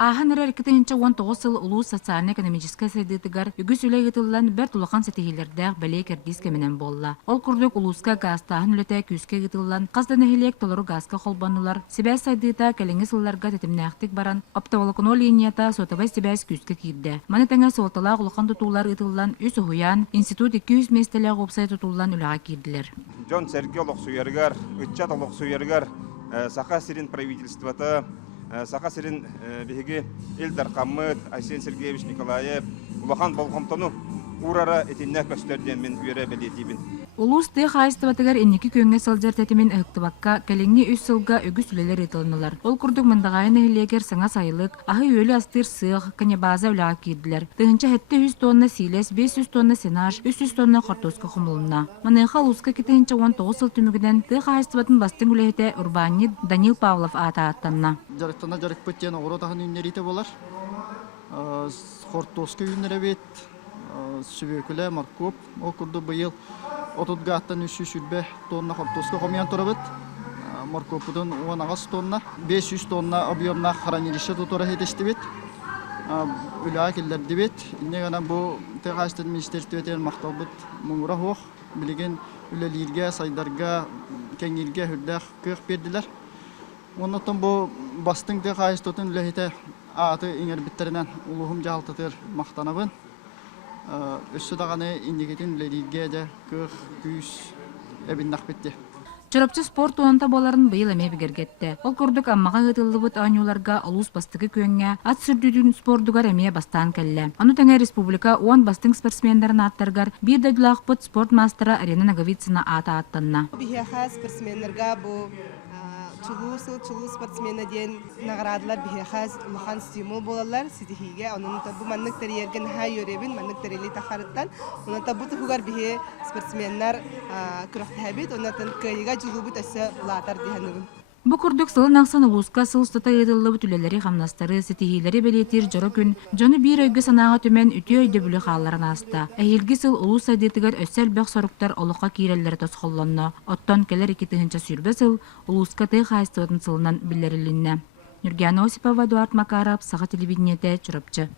Ахан эрер 2019 сыл улус социально-экономическая сайдытыгар үгүс үлегитылан бер тулахан сетихилердәг бәлей киргиз кеменен болла. Ол курдук улуска газтаһын үлетә күскә гитылан каздан эхилек толору газка холбаннулар сибәс сайдыта кәлеңге сылларга тетимнәхтик баран оптоволокно линията сотабай сибәс күскә кирде. Маны тәңә солтала улахан тутулар итылан үс уян институт 200 местелә гопсай тутулан үләгә кирделәр. Джон Сергей Лохсуяргар, Учат Лохсуяргар, Сахасирин правительството Сахасирин биһиги Илдар Хаммыт, Айсен Сергеевич Николаев, Улахан Болгомтону урара этиннәк көстөрдән мен үре белетибин. Улус ты хайстыбатыгар инники көңгө сылжар тетимин ыктыбакка келеңни 3 сылга үгүс үлелер итылнылар. Ол курдук мындагайын эхилегер саңа сайылык, ахы өлі астыр сык, канебаза үлага кирдилер. Тыгынча 700 тонна силес, 500 тонна сенаж, 300 тонна картоска хумулуна. Маныха улуска 2019 сыл түмүгүден ты хайстыбатын бастың үлехете Урбани Данил Павлов ата аттанна. Жарыктана жарык пөттен оротахын үннерите болар. Картоска үннере бет, сүбөкүле, маркоп, окурду быйыл 30 300 тонна картоска комян турабыт. Маркопудун 10 тонна, 500 тонна объемна хранилище тутора хетештибит. Үлага келдерди бит. Иннегана бу тегашты министрликтен макталбыт муңура хох билеген үлелерге, сайдарга, кеңилге хүрдәк кык бердилер. Оннотон бу бастың тегашты үлехете аты иңер биттеринен улугум жалтытыр мактанабын. Өссө даганы индигетин үлелерге де кык күз эбиндак битти. Чорапчы спорт уанта боларын быйыл эме бигергетте. Ол курдук аммага гытыллыбыт анюларга улус бастыгы көңгө ат сүрдүдүн спортугар эмие бастаан келле. Аны тәңе республика уан бастың спортсмендерин аттаргар бир дадылакпыт спорт мастера Арина Наговицына ата аттанна. Бихеха спортсмендерга бу чулу спортсмена ден наградалар бихеха улахан стимул болалар ситихиге. Онун табу маннык терьерген хай йөребин, маннык терели тахарыттан. Онун табу тугар бихе спортсменнар күрәхтәбит, онун кыйга жулубут эсе латар диханыбын. Бу курдук сылын аксан улуска сылстата ыдыллыбыт үлелери хамнастары сетихилери белетир жоро күн жону бир өйгө санаага түмен үтү өйдө бүлү хааларын аста. Эхилги сыл улус сайдытыгар өссел бек соруктар олука киреллери тосхоллонно. Оттон келер 2 тыгынча сүрбе сыл улуска ты хайстыбытын сылынан билерилинне. Нургияна Осипова, Эдуард Макаров, Саха телевидениете, Чурапчы.